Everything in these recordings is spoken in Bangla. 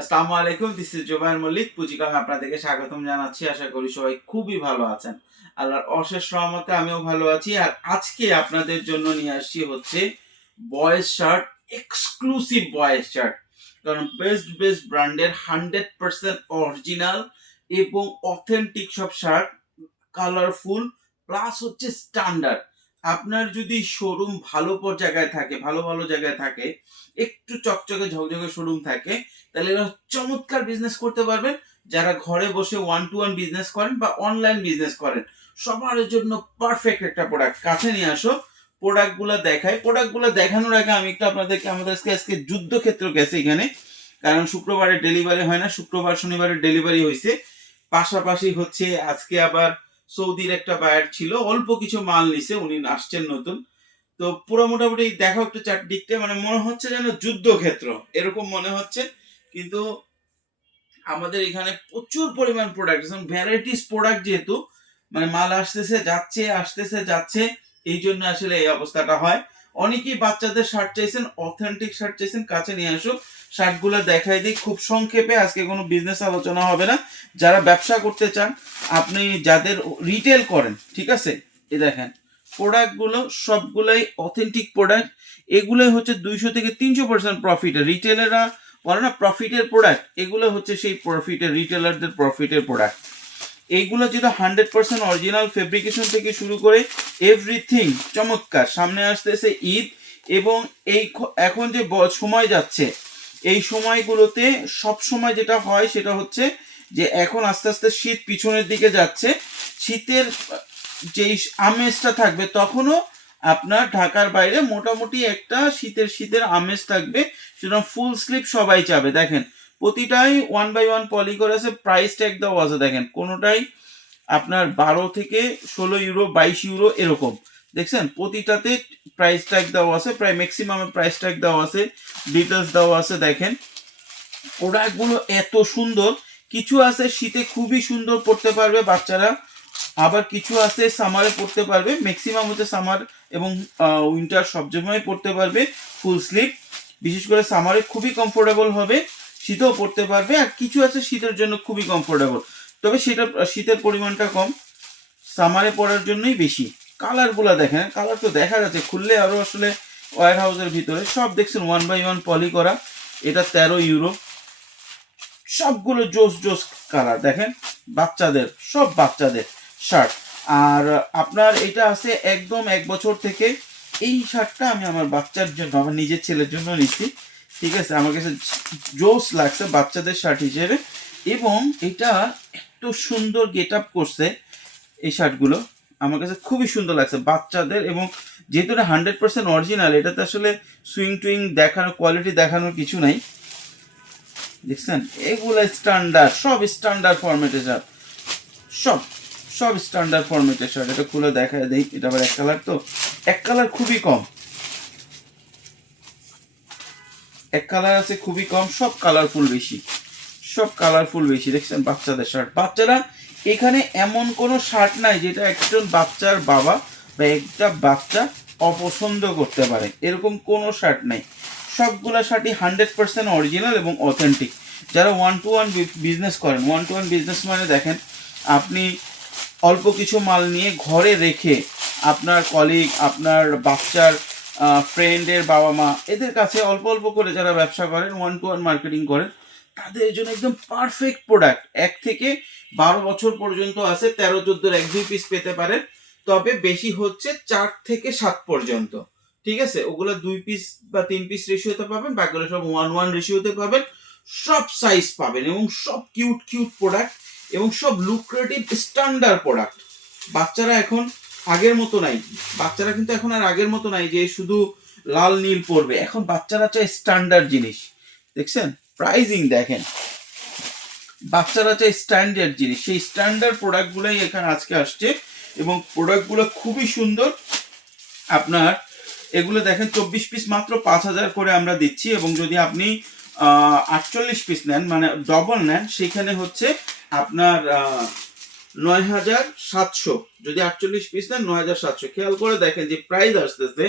আসসালামু আলাইকুম দিস ইজ জোবায়ের মল্লিক, পুঁজিকামে আপনাদেরকে স্বাগতম জানাচ্ছি, আশা করি সবাই খুবই ভালো আছেন। আল্লাহর অশেষ রহমতে আমিও ভালো আছি, আর আজকে আপনাদের জন্য নিয়ে আসছি হচ্ছে boys shirt exclusive boys shirt. কারণ বেস্ট বেস্ট ব্র্যান্ডের হান্ড্রেড পার্সেন্ট অরিজিনাল এবং অথেন্টিক সব শার্ট কালারফুল প্লাস হচ্ছে স্ট্যান্ডার্ড আপনার যদি শোরুম ভালো পর জায়গায় থাকে, ভালো ভালো জায়গায় থাকে, একটু চকচকে ঝকঝকে শোরুম থাকে, তাহলে এরা চমৎকার বিজনেস করতে পারবেন। যারা ঘরে বসে ওয়ান টু ওয়ান বিজনেস করেন বা অনলাইন বিজনেস করেন, সবার জন্য পারফেক্ট একটা প্রোডাক্ট কাছে নিয়ে আসো প্রোডাক্টগুলো দেখাই প্রোডাক্টগুলো দেখানোর আগে আমি একটু আপনাদেরকে, আমাদের আজকে আজকে যুদ্ধক্ষেত্র গেছে এখানে। কারণ শুক্রবারে ডেলিভারি হয় না, শুক্রবার শনিবারে ডেলিভারি হয়েছে পাশাপাশি হচ্ছে আজকে আবার সৌদির একটা বায়ার ছিল, অল্প কিছু মাল নিছে, উনি আসছেন নতুন। তো পুরো মোটামুটি দেখো একটু চারদিকটা মানে মনে হচ্ছে যেন যুদ্ধক্ষেত্র, এরকম মনে হচ্ছে। কিন্তু আমাদের এখানে প্রচুর পরিমাণ প্রোডাক্ট ভ্যারাইটিস প্রোডাক্ট যেহেতু মানে মাল আসতেছে, যাচ্ছে আসতেছে, যাচ্ছে, এই জন্য আসলে এই অবস্থাটা হয়। অনেকেই বাচ্চাদের শার্ট চাইছেন অথেন্টিক শার্ট চাইছেন, কাছে নিয়ে আসুক। শার্টগুলো দেখাই দিই, খুব সংক্ষেপে, আজকে কোনো বিজনেস আলোচনা হবে না। যারা ব্যবসা করতে চান, আপনি যাদের রিটেল করেন, ঠিক আছে? এ দেখেন প্রোডাক্টগুলো সবগুলোই অথেন্টিক প্রোডাক্ট এগুলোই হচ্ছে দুইশো থেকে তিনশো পার্সেন্ট প্রফিট রিটেলেরা বলে না প্রফিটের প্রোডাক্ট এগুলো হচ্ছে সেই প্রফিটের রিটেলারদের প্রফিটের প্রোডাক্ট এইগুলো যেটা হান্ড্রেড পার্সেন্ট অরিজিনাল ফেব্রিকেশন থেকে শুরু করে এভরিথিং চমৎকার। সামনে আসতেছে ঈদ এবং এই এখন যে সময় যাচ্ছে, এই সময়গুলোতে সব সময় যেটা হয় সেটা হচ্ছে যে এখন আস্তে আস্তে শীত পিছনের দিকে যাচ্ছে। শীতের যেই আমেজটা থাকবে তখনও আপনার ঢাকার বাইরে মোটামুটি একটা শীতের শীতের আমেজ থাকবে। সেটা ফুল স্লিপ সবাই চাবে। দেখেন প্রতিটাই ওয়ান বাই ওয়ান পলি করে আছে প্রাইস ট্যাগ দেওয়া আছে, দেখেন। কোনোটাই আপনার বারো থেকে ষোলো ইউরো বাইশ ইউরো এরকম। দেখছেন? প্রতিটাতে প্রাইস ট্যাগ দেওয়া আছে, প্রায় ম্যাক্সিমামে প্রাইস ট্যাগ দেওয়া আছে ডিটেলস দেওয়া আছে, দেখেন। প্রোডাক্টগুলো এত সুন্দর, কিছু আছে শীতে খুবই সুন্দর পড়তে পারবে বাচ্চারা, আবার কিছু আছে সামারে পড়তে পারবে ম্যাক্সিমাম হচ্ছে সামার এবং উইন্টার সব সময় পড়তে পারবে ফুল স্লিভ বিশেষ করে সামারে খুবই কমফোর্টেবল হবে। শীতেও পড়তে পারবে আর কিছু আছে শীতের জন্য খুবই কমফোর্টেবল তবে সেটা, শীতের পরিমাণটা কম। সামারে পড়ার জন্যই বেশি। কালারগুলো দেখেন কালার তো দেখা যাচ্ছে। খুললে আরও আসলে ওয়ার হাউসের ভিতরে সব দেখছেন ওয়ান বাই ওয়ান পলি করা। এটা তেরো ইউরো সবগুলো জোস জোস কালার দেখেন? বাচ্চাদের, সব বাচ্চাদের শার্ট আর আপনার এটা আছে একদম এক বছর থেকে এই শার্টটা আমি আমার বাচ্চার জন্য, আমার নিজের ছেলের জন্য নিচ্ছি। ঠিক আছে, আমার কাছে জোস লাগছে বাচ্চাদের শার্ট হিসেবে এবং এটা এত সুন্দর গেট আপ করছে এই শার্টগুলো। আমার কাছে খুবই সুন্দর লাগছে বাচ্চাদের এবং যেহেতু এটা হান্ড্রেড পার্সেন্ট অরিজিনাল, এটাতে আসলে সুইং টুইং দেখানো, কোয়ালিটি দেখানোর কিছু নাই। দেখছেন? এগুলো স্ট্যান্ডার্ড, সব স্ট্যান্ডার্ড ফরম্যাটের শার্ট। সব সব স্ট্যান্ডার্ড ফরম্যাটের শার্ট। এটা খুলে দেখা দেই, এটা আবার এক কালার তো। এক কালার খুবই কম। এক কালার আছে খুবই কম, সব কালারফুল বেশি। সব কালারফুল বেশি, দেখছেন বাচ্চাদের শার্ট বাচ্চারা এখানে এমন কোনো শার্ট নাই যেটা একজন বাচ্চার বাবা বা একটা বাচ্চা অপছন্দ করতে পারে। এরকম কোনো শার্ট নাই। সবগুলা শার্টই হান্ড্রেড পার্সেন্ট অরিজিনাল এবং অথেন্টিক যারা ওয়ান টু ওয়ান বিজনেস করেন ওয়ান টু ওয়ান বিজনেস মানে দেখেন, আপনি অল্প কিছু মাল নিয়ে ঘরে রেখে আপনার কলিগ আপনার বাচ্চার ফ্রেন্ডের বাবা মা এদের কাছে অল্প অল্প করে যারা ব্যবসা করেন ওয়ান টু ওয়ান মার্কেটিং করেন, তাদের জন্য একদম পারফেক্ট প্রোডাক্ট এক থেকে বারো বছর পর্যন্ত আছে, তেরো, চোদ্দোর এক, দুই পিস পেতে পারেন। তবে বেশি হচ্ছে চার থেকে সাত পর্যন্ত। ঠিক আছে? ওগুলো দুই পিস বা তিন পিস রেশিওতে পাবেন, বাকিগুলো সব ওয়ান ওয়ান রেশিওতে পাবেন। সব সাইজ পাবেন এবং সব কিউট কিউট প্রোডাক্ট এবং সব লুক্রেটিভ স্ট্যান্ডার্ড প্রোডাক্ট বাচ্চারা এখন আগের মতো নাই। বাচ্চারা কিন্তু এখন আর আগের মতো নাই যে শুধু লাল, নীল পরবে। এখন বাচ্চারা চায় স্ট্যান্ডার্ড জিনিস। দেখছেন? প্রাইজিং দেখেন। বাচ্চারা চায় স্ট্যান্ডার্ড জিনিস। সেই স্ট্যান্ডার্ড প্রোডাক্টগুলোই এখানে আজকে আসছে এবং প্রোডাক্টগুলো খুবই সুন্দর। আপনার এগুলো দেখেন চব্বিশ পিস মাত্র পাঁচ হাজার করে আমরা দিচ্ছি এবং যদি আপনি আটচল্লিশ পিস নেন মানে ডবল নেন, সেখানে হচ্ছে আপনার নয় হাজার সাতশো। যদি আটচল্লিশ পিস নেন, নয় হাজার সাতশো। খেয়াল করে দেখেন যে প্রাইস আসতেছে।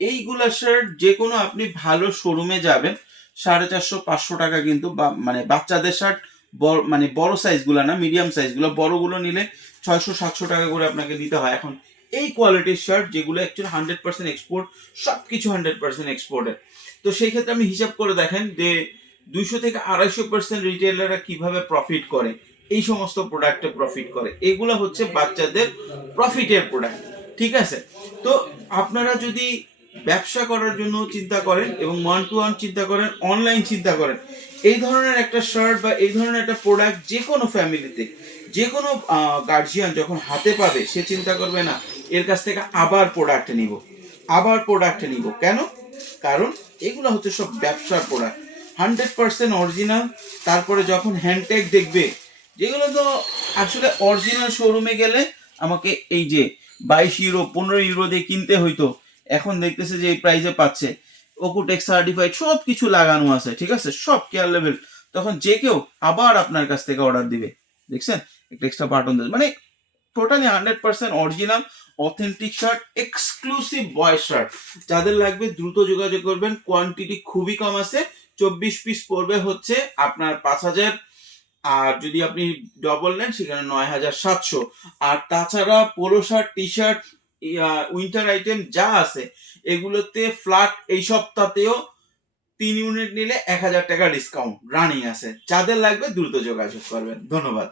এইগুলা শার্ট যে কোনো আপনি ভালো শোরুমে যাবেন, সাড়ে চারশো, পাঁচশো টাকা কিন্তু মানে বাচ্চাদের শার্ট বড় মানে বড় সাইজগুলো না মিডিয়াম সাইজগুলো বড়গুলো নিলে ছয়শো, সাতশো টাকা করে আপনাকে দিতে হয়। এখন এই কোয়ালিটির শার্ট যেগুলো অ্যাকচুয়ালি হান্ড্রেড পার্সেন্ট এক্সপোর্ট সব কিছু হান্ড্রেড পার্সেন্ট এক্সপোর্টের তো সেই ক্ষেত্রে আমি হিসাব করে দেখেন যে দুইশো থেকে আড়াইশো পার্সেন্ট রিটেলাররা কীভাবে প্রফিট করে। এই সমস্ত প্রোডাক্টে প্রফিট করে। এগুলো হচ্ছে বাচ্চাদের প্রফিটের প্রোডাক্ট ঠিক আছে? তো আপনারা যদি ব্যবসা করার জন্য চিন্তা করেন এবং ওয়ান টু ওয়ান চিন্তা করেন অনলাইন চিন্তা করেন, এই ধরনের একটা শার্ট বা এই ধরনের একটা প্রোডাক্ট যে কোনো ফ্যামিলিতে যে কোনো গার্জিয়ান যখন হাতে পাবে, সে চিন্তা করবে না, এর কাছ থেকে আবার প্রোডাক্ট নিব, আবার প্রোডাক্ট নিব। কেন? কারণ এগুলো হচ্ছে সব ব্যবসার প্রোডাক্ট হান্ড্রেড পার্সেন্ট অরিজিনাল তারপরে যখন হ্যান্ডট্যাগ দেখবে যেগুলো তো আসলে অরিজিনাল শোরুমে গেলে আমাকে এই যে বাইশ ইউরো পনেরো ইউরো দিয়ে কিনতে হইতো, এখন দেখতেছে যে এই প্রাইসে পাচ্ছে। ওকুটেক সার্টিফাইড সব কিছু লাগানো আছে, ঠিক আছে? সব কেয়ার লেভেল তখন যে কেউ আবার আপনার কাছ থেকে অর্ডার দিবে। দেখছেন? একটা এক্সট্রা বাটন দেবে। মানে totally hundred percent original authentic shirt exclusive boy shirt যাদের লাগবে দ্রুত যোগাযোগ করবেন। কোয়ান্টিটি খুবই কম আছে। চব্বিশ পিস পড়বে হচ্ছে আপনার পাঁচ হাজার আর যদি আপনি ডবল নেন, সেখানে নয় হাজার সাতশো। আর তাছাড়া polo shirt T shirt winter item যা আছে, এগুলোতে ফ্ল্যাট এই সপ্তাহতেও তিন ইউনিট নিলে এক হাজার টাকা ডিসকাউন্ট রানিং আছে। যাদের লাগবে দ্রুত যোগাযোগ করবেন। ধন্যবাদ।